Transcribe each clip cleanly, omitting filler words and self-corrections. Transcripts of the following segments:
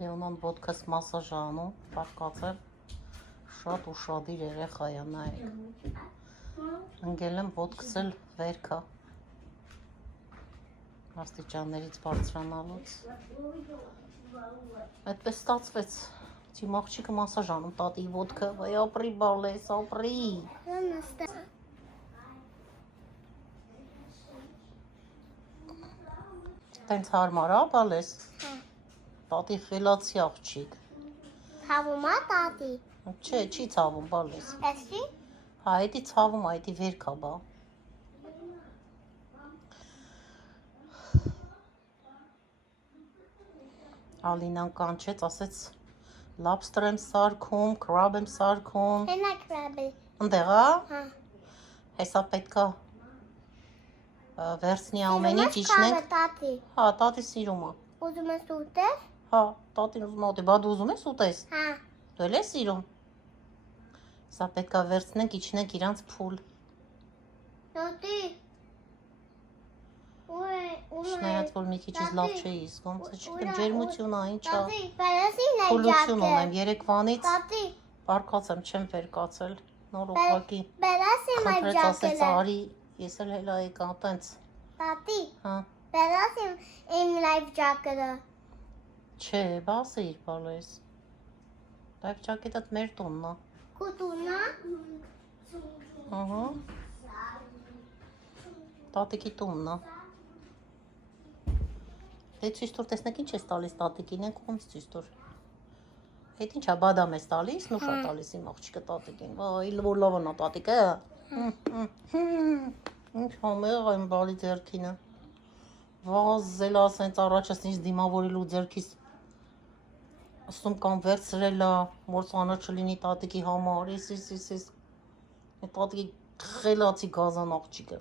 Լեոնան ոտքս մասաժ անում, պարկած է, շատ ուշադիր երեխա է, նայեք։ Ընկել եմ ոտքս էլ վերքա, աստիճաններից բարձրանալուց։ Այդպես ստացվեց, իմ աղջիկը մասաժ անում տատի ոտքը, վայ ապրի բալես, ապրի։ Տենց հարմար, բալես։ Տատի խելացի աղջիկ։ Ցավում է տատի։ Չէ, չի ցավում, բալես։ Էսի։ Հա, այդի ցավում, այդի վերքա բա։ Ալինան կանչեց, ասեց լոբստեր եմ սարքում, կրաբ եմ սարքում։ Հենա կրաբը։ Ընդեղ է։ Հա։ Հեսա պետքա վերցնի ամենի ճիշնենք։ Տատի։ Հա, տատի սիրում է։ Ուզում ես ուտես։ Հա, տատին ուզում է ուտի, բա դու ուզում ես ուտես։ Հա։ Դու էլ ես սիրում։ Սա պետքա վերցնենք, իջնենք իրանց փուլ։ Տատի։ Չնայած որ մի քիչ լավ չէի զգում, չգիտեմ ջերմություն է, ինչ է։ Տատի, բերեսին է Փուլություն ունեմ երեկվանից։ Տատի։ Պարկած եմ, չեմ վերկացել։ Նոր ուղղակի։ Բերեսին է Խնդրեց, ասեց ջակելը։ արի, ես էլ հելա եկա, տենց։ Տատի։ Հա։ Բերեսին իմ լայվ ջակելը։ Չէ, բասը իր բալես։ Լայվ ճակետդ մեր տունն է։ Կուտունա։ Ահա։ Տատիկի տունն է։ Դե ցույց տուր, տեսնեք ինչ ես տալիս տատիկին, են կողմից ցույց տուր։ Այդ ինչա բադամ ես տալիս, նուշա տալիս իմ աղջիկը տատիկին։ Վայ, որ լավն է տատիկը։ Ինչ համեղ այն բալի ձեռքինը։ Վազել ասենց առաջս ինչ դիմավորելու ձեռքիս ասում կամ վերցրելա, որ ծանր չլինի տատիկի համար, ես։ Այդ տատիկի խելացի գազան աղջիկը։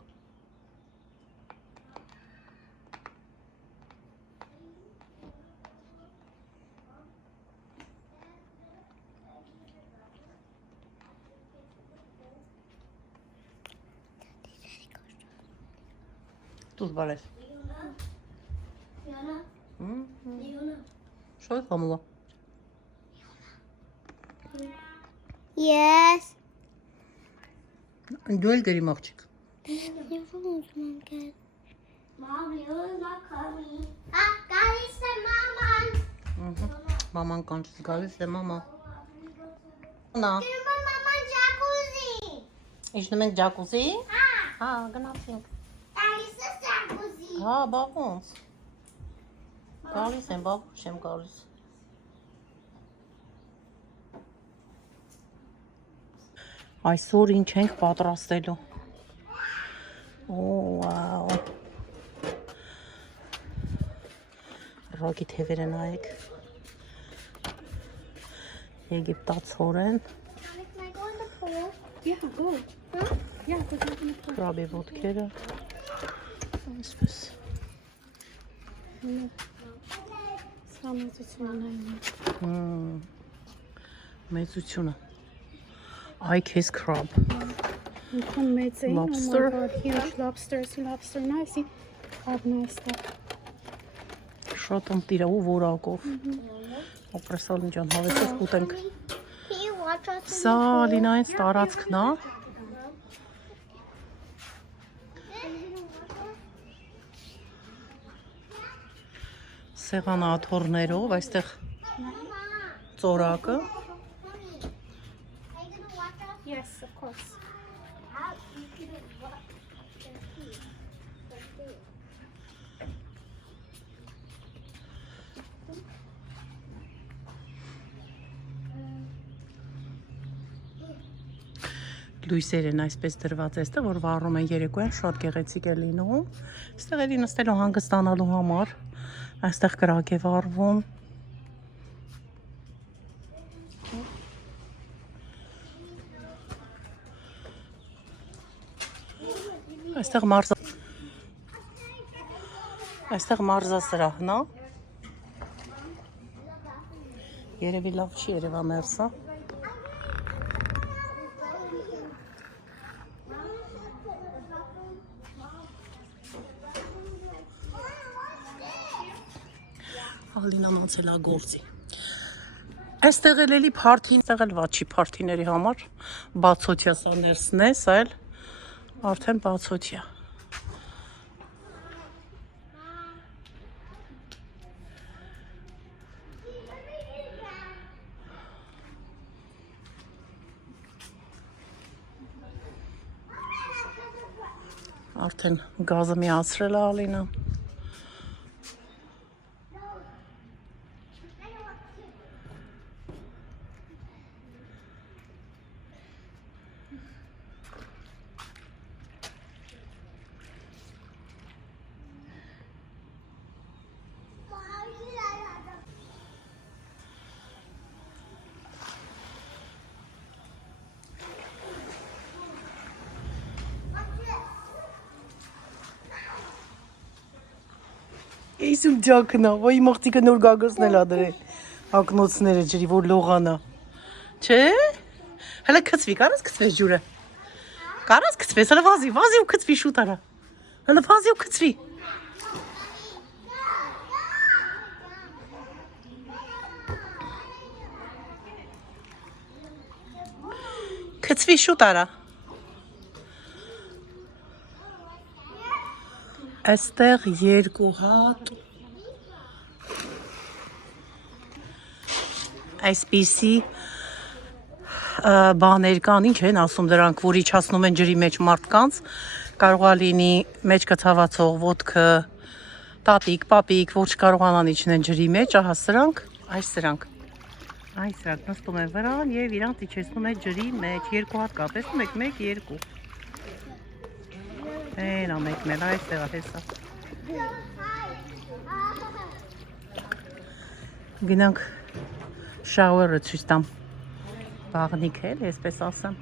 Դուս բալես։ Շո է կամուլա։ Yes. Դու էլ գերի մաղջիկ։ Ես ուզում եմ գալ։ Mom, you're not coming. Գալիս է մաման։ Մաման կանչեց, գալիս է մամա։ Նա։ Գնում եմ մաման ջակուզի։ Իջնում ենք ջակուզի։ Հա։ Հա, գնացինք։ Գալիս է ջակուզի։ Հա, բա ոնց։ Գալիս եմ, բա ոչ եմ գալիս։ Այսօր ինչ ենք պատրաստելու։ Օ, վաու։ Ռոգի թևերը նայեք։ Եգիպտացորեն։ Can I go in the pool? Yeah, go. Huh? Yeah, go down in the pool. Կրաբի ոտքերը։ Այսպես։ Սա մեծությունն այն։ Մեծությունը։ Այ քեզ crab։ Ինքն մեծ է։ Lobster. Oh my god, huge lobster. See lobster nice. Crab nice stuff. Շատ ընտիր է ու որակով։ Օպրեսալին ջան, հավեսով կուտենք։ Can you watch us? Սա Լինայից տարածքն է։ Սեղանաթոռներով, այստեղ ծորակը։ Yes, of course. Լույսերն այսպես դրված է, այստեղ որ վառում են երեկոյան, շատ գեղեցիկ է լինում։ Այստեղ էլի նստելու հանգստանալու համար, այստեղ կրակ է վառվում։ Այստեղ մարզասրահն է։ Երևի լավ չի երևա ներսը։ Ալինան անցել է գործի։ Այստեղ էլ էլի փարթին, այստեղ էլ վաչի փարթիների համար բացօթյա սա ներսն է, սա էլ արդեն բացօթյա։ Արդեն գազը միացրել է Ալինան։ Իսում ջակնա, ոյ մաղթիկը նոր գագրսնել ա դրել ակնոցները ջրի, որ լողանա, չէ, հլը կծվի, կարաս կծվես ջուրը, կարաս կծվես, հլը վազի ու կծվի շուտ արա, հլը վազի ու կծվի, կծվի շուտ արա, Այստեղ երկու հատ այսպիսի բաներ կան, ինչ են ասում դրանք, որ իջացնում են ջրի մեջ մարդկանց, կարող է լինի մեջքը թավացող ոտքը, տատիկ, պապիկ, որ չկարողանան իջնել ջրի մեջ, ահա սրանք, սրանք նստում են վրան եւ իրանք իջեցնում են ջրի մեջ, երկու հատ կա, տեսնում եք, 1, 2 Էն ամեքն էլ այստեղ հեսա։ Գնանք շաուերը ցույց տամ։ Բաղնիք էլ, այսպես ասեմ։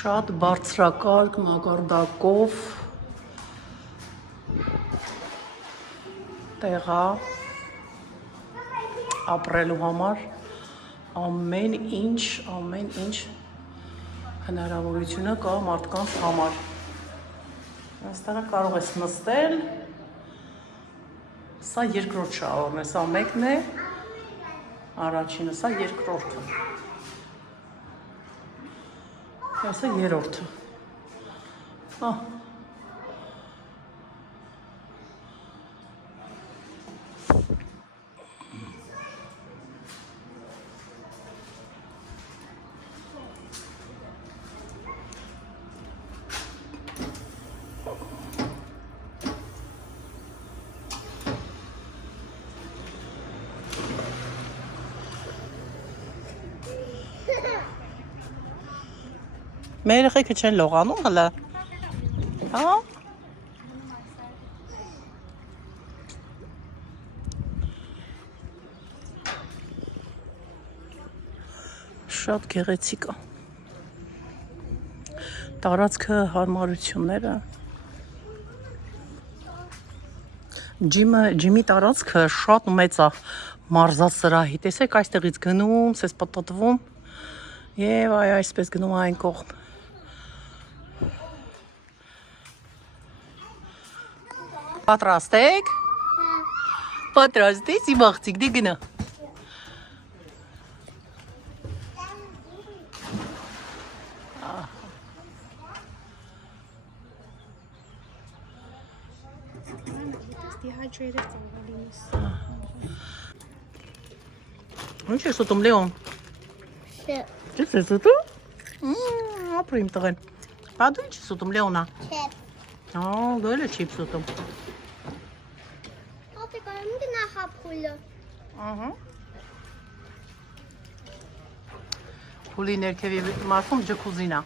Շատ բարձրակարգ մակարդակով տեղա ապրելու համար ամեն ինչ հնարավորությունը կա մարդկանց համար։ Այստեղ կարող ես նստել։ Սա երկրորդ շաուրն է, սա մեկն է, առաջինը, սա երկրորդը։ Այսը երորդը։ Մեր երեխեքը չեն լողանում հլը, հա? Շատ գեղեցիկ է, տարածքը հարմարությունները, ջիմի տարածքը շատ մեծ է մարզած սրահի, տեսեք այստեղից գնում, սես պտտվում և այսպես գնում այն կողմ, Պատրաստ եք, պատրաստ ես, իմ աղցիկ, դի գնա։ Ինչ ես ուտում, Լեոն։ Չես ես ուտում։ Ապրիմ տղեն։ Բա դու ինչ ես ուտում, Լեոնա։ Դու էլ է չիպս ուտում։ Փուլի ներքևի մասում ջկուզին է։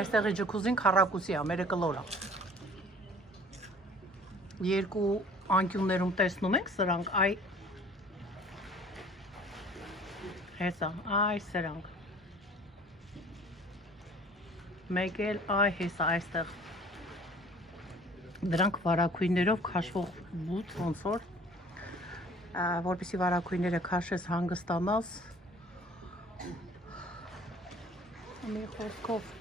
Այստեղի ջկուզին քառակուսի է, մերը կլոր է։ Երկու անկյուններում տեսնում եք սրանք, հեսա, սրանք։ Մեկ էլ հեսա այստեղ։ Դրանք վարակույններով քաշվող բութ, ոնց որ որպեսզի վարակույրները քաշես հանգստանաս։ Մի խոսքով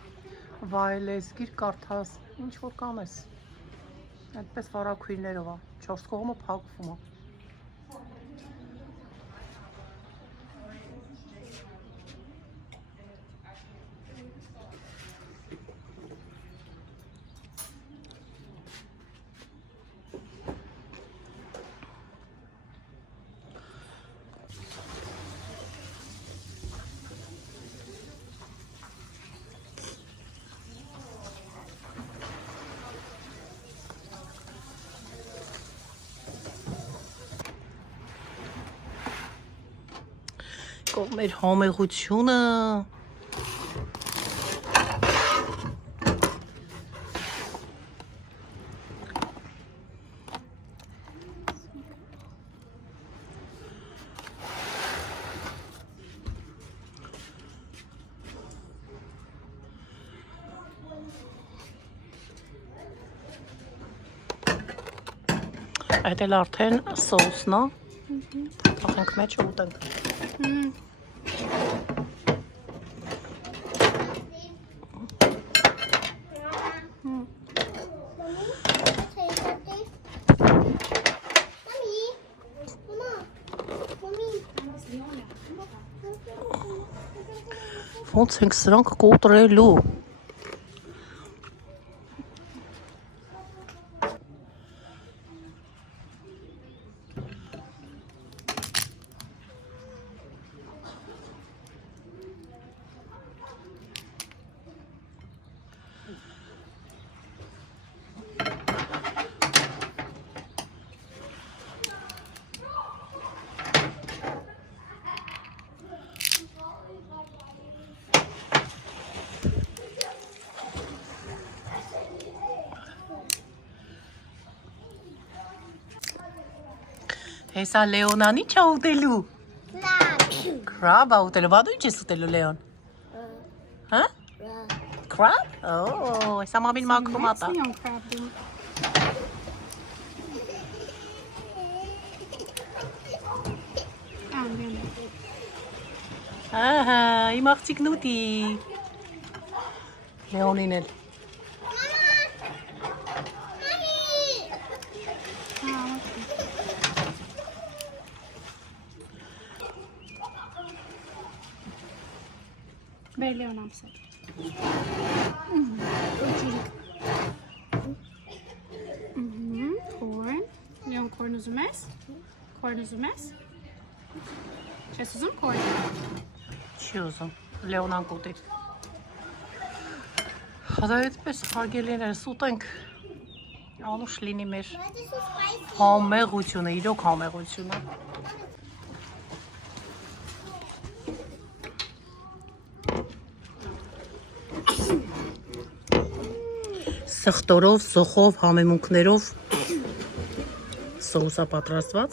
վայելես, գիրք կարդաս, ինչ որ կանես։ Այդպես վարակույրներով է, 4 կողմը փակվում է։ Մեր համեղությունը այդ էլ արդեն սոուսն է, թողենք մեջը ուտենք։ Ոնց ենք սրանք կոտրելու։ Հեսա Լեոնան ի՞նչ է ուտելու։ Crab է ուտելու, բադու ի՞նչ ես ուտելու Լեոն։ Հա? Crab? Օ, հեսա մամին մաքրում ա տա։ Leon crab doing? Ահա, իմ աղջիկն ուտի։ Լեոնին էլ։ Ver Leon amsa. Corn. Leon corn uzu mes. Corn uzu mes. Չես ուզում corn։ Չի ուզում, Լեոնան կուտի։ Հա այդպես հարգելիներս ուտենք, անուշ լինի մեր համեղությունը, իրոք համեղությունը։ Սխտորով, սոխով, համեմունքներով սոուսա պատրաստված։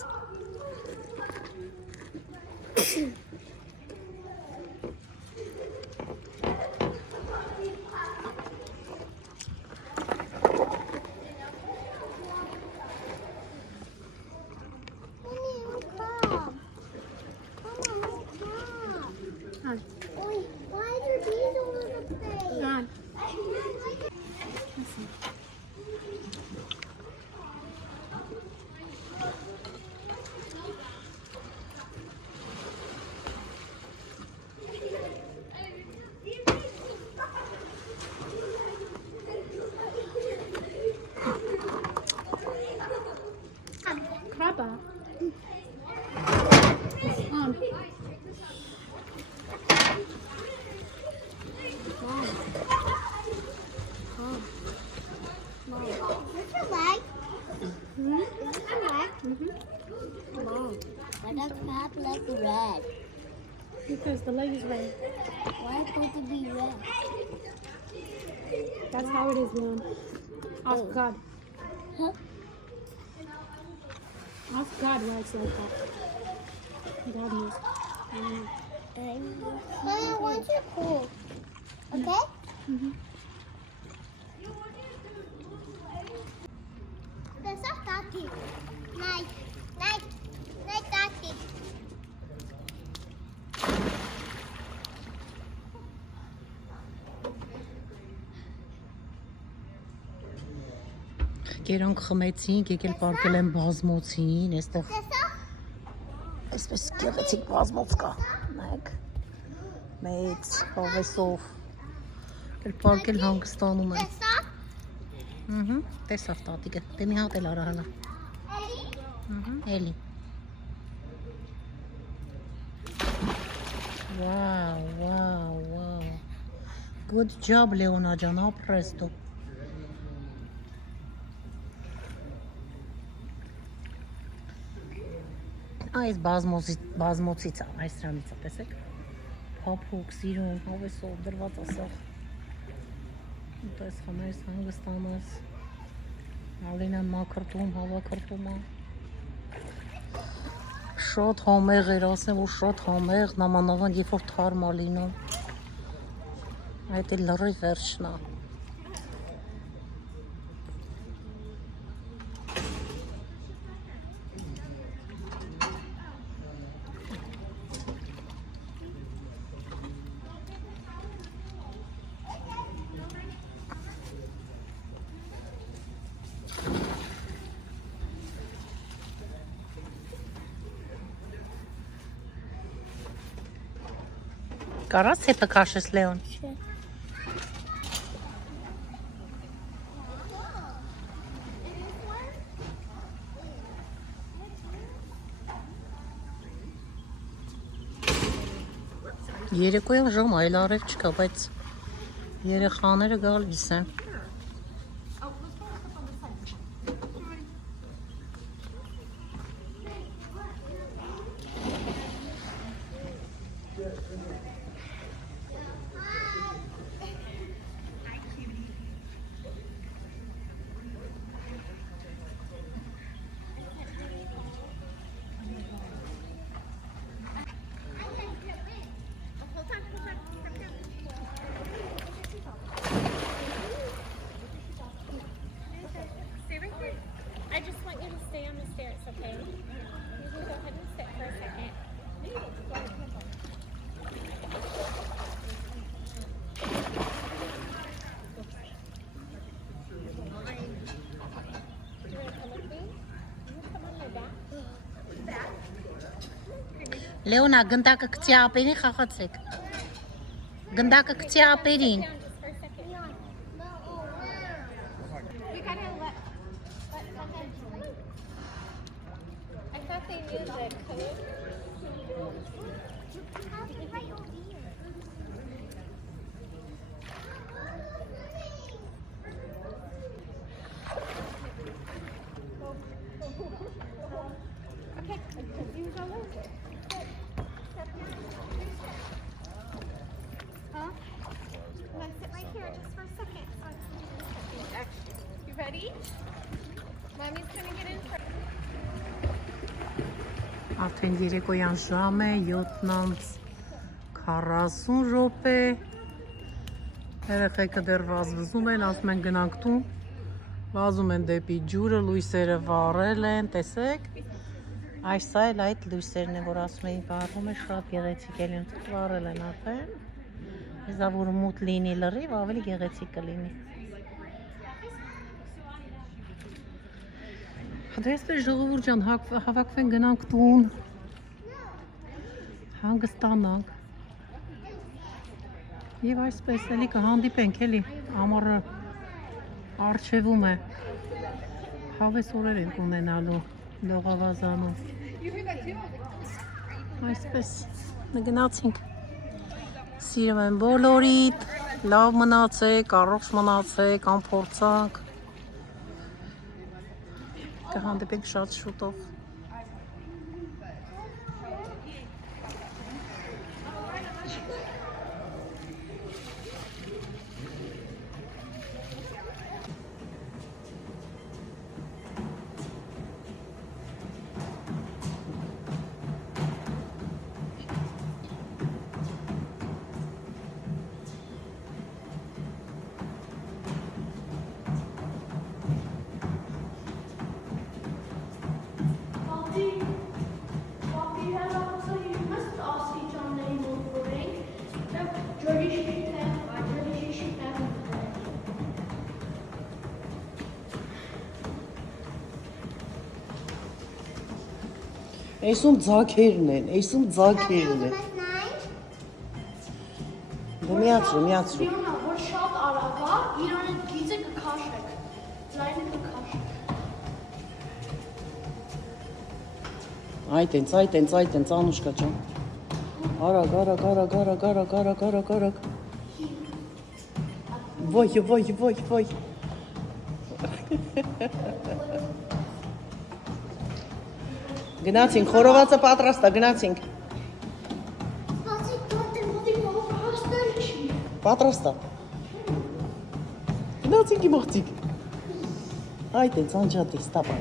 Krabba. What's your leg? What's your leg? Mom, why does crab leg red? Because the leg is red. Why is it supposed to be red? That's how it is, Leon. Ask God. Huh? Ask God why it's like that. God knows. Mama, once you're cool, okay? That's not Tati. Night, night, night, Կերանք խմեցինք, եկել պարկել են բազմոցին, այստեղ այսպես գեղեցիկ բազմոց կա, նայեք, մեծ հավեսով, եկել պարկել հանգստանում են, տեսավ տատիկը, դե մի հատ էլ արա հալա, էլի, wow, good job Լեոնա ջան, ապրես դու, այս բազմոցից է, այս սրանից է, տեսեք, փափուկ, սիրուն, հավեսով, դրված ասեղ, ուտես խմես, հանգստանես, Ալինան մաքրտում, հավաքրտում է, շատ համեղ էր, ասեմ, որ շատ համեղ, նամանավան երբ որ թարմ է լինում, այդ էլ լրի վերջն է, Կարաս ցեպը քաշես Լեոն։ Երեկոյան ժամ այլ արև չկա, բայց երեխաները գալիս են։ I just want you to stay on the stairs, okay? You can go ahead and sit for a second. Լեոնա, գնդակը գցի ապերին խաղացեք։ Գնդակը գցի ապերին։ We gotta let I thought they knew the code. Okay, you go over. Huh? I'm gonna sit right here just for a second. You ready? Mommy's gonna get in first. Արդեն երեկոյան ժամ է 7:40 րոպե։ Երեխեքը դեռ վազվզում են, ասում են գնանք տուն։ Վազում են դեպի ջուրը, լույսերը վառել են, տեսեք։ Այս սա էլ այդ լույսերն են, որ ասում էին վառում է, շատ գեղեցիկ են, վառել են արդեն։ Հեսա որ մութ լինի լրիվ, ավելի գեղեցիկ կլինի։ Դե այսպես ժողովուրդ ջան, հավաքվեն գնանք տուն, հանգստանանք և այսպես էլի կհանդիպենք էլի, ամառը առջևում է, հավես օրեր ենք ունենալու լողավազանում, այսպես գնացինք, սիրում եմ բոլորիդ, լավ մնացեք, առողջ մնացեք, անփորձանք, կհանդիպենք շատ շուտով։ Էսում ձակերն են, էսում ձակերն են։ Դե միացրու։ Իոնա, որ շատ արագ է, իրան այդ գիծը կքաշեք։ Ձայնը կքաշեք։ Այդ են, Անուշկա ջան։ Արագ։ Ոյ։ Գնացինք, խորովածը պատրաստ է, գնացինք։ Պատրաստ է։ Գնացինք իմ աղջիկ։ Այդ է, ծանջատի, ստապա։